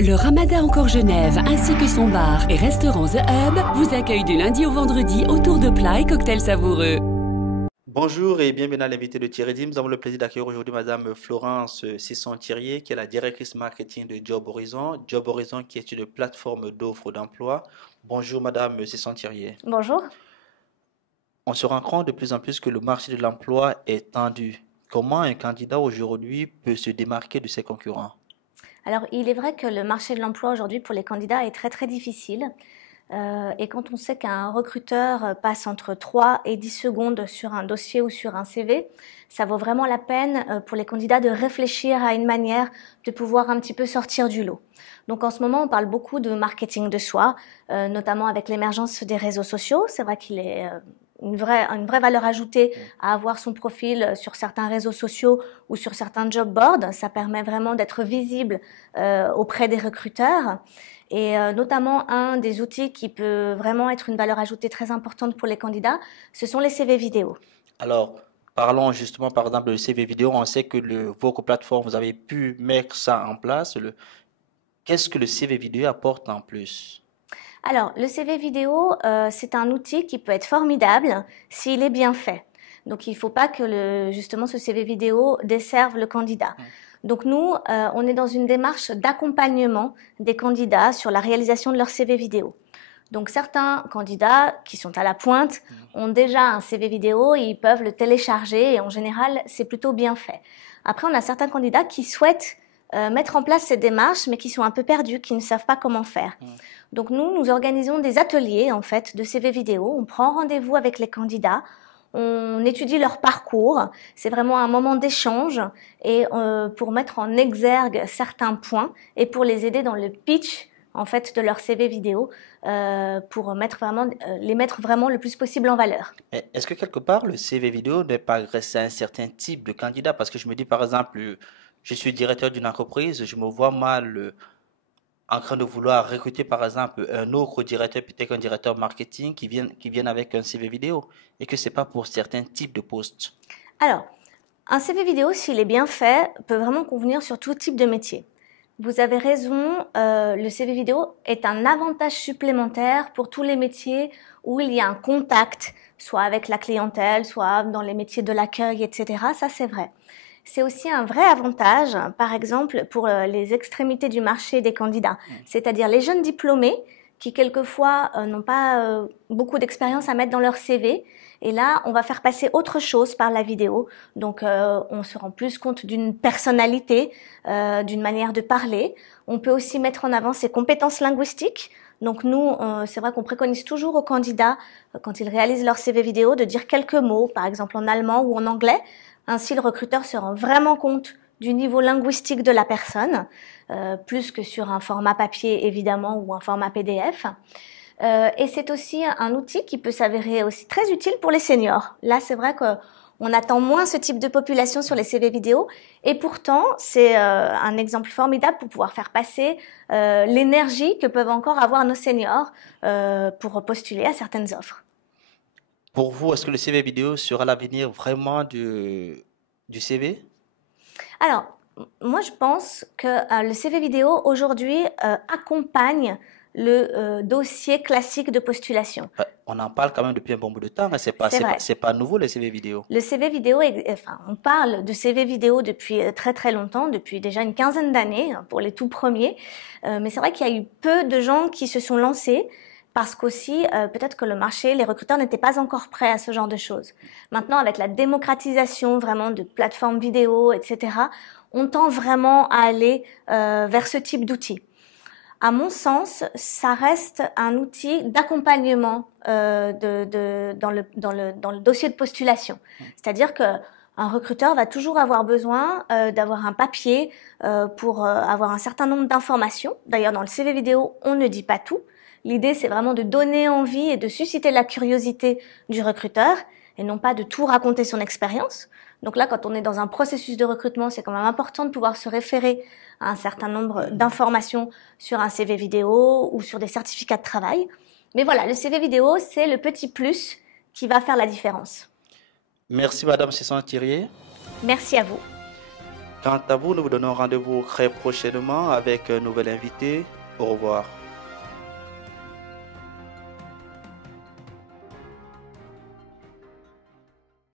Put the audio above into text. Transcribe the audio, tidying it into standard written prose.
Le Ramada Encore Genève, ainsi que son bar et restaurant The Hub, vous accueillent du lundi au vendredi autour de plats et cocktails savoureux. Bonjour et bienvenue à l'invité de Thierry Dim. Nous avons le plaisir d'accueillir aujourd'hui Madame Florence Sisson-Thierry, qui est la directrice marketing de Job Horizon. Job Horizon qui est une plateforme d'offres d'emploi. Bonjour Madame Sisson-Thierry. Bonjour. On se rend compte de plus en plus que le marché de l'emploi est tendu. Comment un candidat aujourd'hui peut se démarquer de ses concurrents? Alors, il est vrai que le marché de l'emploi aujourd'hui pour les candidats est très difficile. Et quand on sait qu'un recruteur passe entre 3 et 10 secondes sur un dossier ou sur un CV, ça vaut vraiment la peine pour les candidats de réfléchir à une manière de pouvoir un petit peu sortir du lot. Donc en ce moment, on parle beaucoup de marketing de soi, notamment avec l'émergence des réseaux sociaux. C'est vrai qu'il est une vraie valeur ajoutée à avoir son profil sur certains réseaux sociaux ou sur certains job boards. Ça permet vraiment d'être visible auprès des recruteurs. Et notamment, un des outils qui peut vraiment être une valeur ajoutée très importante pour les candidats, ce sont les CV vidéo. Alors, parlons justement par exemple de CV vidéo. On sait que vos plateformes, vous avez pu mettre ça en place. Qu'est-ce que le CV vidéo apporte en plus? Alors, le CV vidéo, c'est un outil qui peut être formidable s'il est bien fait. Donc, il ne faut pas que justement ce CV vidéo desserve le candidat. Donc, nous, on est dans une démarche d'accompagnement des candidats sur la réalisation de leur CV vidéo. Donc, certains candidats qui sont à la pointe ont déjà un CV vidéo et ils peuvent le télécharger et en général, c'est plutôt bien fait. Après, on a certains candidats qui souhaitent mettre en place ces démarches, mais qui sont un peu perdus, qui ne savent pas comment faire. Donc nous organisons des ateliers en fait de CV vidéo. On prend rendez-vous avec les candidats, on étudie leur parcours. C'est vraiment un moment d'échange et pour mettre en exergue certains points et pour les aider dans le pitch en fait de leur CV vidéo pour les mettre vraiment le plus possible en valeur. Est-ce que quelque part le CV vidéo n'est pas adressé à un certain type de candidat? Parce que je me dis par exemple, je suis directeur d'une entreprise, je me vois mal en train de vouloir recruter par exemple un autre directeur, peut-être un directeur marketing qui vienne avec un CV vidéo et que c'est pas pour certains types de postes. Alors, un CV vidéo, s'il est bien fait, peut vraiment convenir sur tout type de métier. Vous avez raison, le CV vidéo est un avantage supplémentaire pour tous les métiers où il y a un contact, soit avec la clientèle, soit dans les métiers de l'accueil, etc. Ça, c'est vrai. C'est aussi un vrai avantage, par exemple, pour les extrémités du marché des candidats, c'est-à-dire les jeunes diplômés qui, quelquefois, n'ont pas beaucoup d'expérience à mettre dans leur CV. Et là, on va faire passer autre chose par la vidéo. Donc, on se rend plus compte d'une personnalité, d'une manière de parler. On peut aussi mettre en avant ses compétences linguistiques. Donc, nous, c'est vrai qu'on préconise toujours aux candidats, quand ils réalisent leur CV vidéo, de dire quelques mots, par exemple en allemand ou en anglais. Ainsi, le recruteur se rend vraiment compte du niveau linguistique de la personne, plus que sur un format papier évidemment ou un format PDF. Et c'est aussi un outil qui peut s'avérer aussi très utile pour les seniors. Là, c'est vrai qu'on attend moins ce type de population sur les CV vidéo et pourtant, c'est un exemple formidable pour pouvoir faire passer l'énergie que peuvent encore avoir nos seniors pour postuler à certaines offres. Pour vous, est-ce que le CV vidéo sera l'avenir vraiment du CV? Alors, moi, je pense que le CV vidéo, aujourd'hui, accompagne le dossier classique de postulation. On en parle quand même depuis un bon bout de temps, mais c'est pas nouveau le CV vidéo. Le CV vidéo, on parle de CV vidéo depuis très longtemps, depuis déjà une quinzaine d'années pour les tout premiers. Mais c'est vrai qu'il y a eu peu de gens qui se sont lancés parce qu'aussi, peut-être que le marché, les recruteurs n'étaient pas encore prêts à ce genre de choses. Maintenant, avec la démocratisation vraiment de plateformes vidéo, etc., on tend vraiment à aller vers ce type d'outils. À mon sens, ça reste un outil d'accompagnement dans le dossier de postulation. C'est-à-dire que un recruteur va toujours avoir besoin d'avoir un papier pour avoir un certain nombre d'informations. D'ailleurs, dans le CV vidéo, on ne dit pas tout. L'idée, c'est vraiment de donner envie et de susciter la curiosité du recruteur et non pas de tout raconter son expérience. Donc là, quand on est dans un processus de recrutement, c'est quand même important de pouvoir se référer à un certain nombre d'informations sur un CV vidéo ou sur des certificats de travail. Mais voilà, le CV vidéo, c'est le petit plus qui va faire la différence. Merci Madame Sisson-Thierry. Merci à vous. Quant à vous, nous vous donnons rendez-vous très prochainement avec un nouvel invité. Au revoir.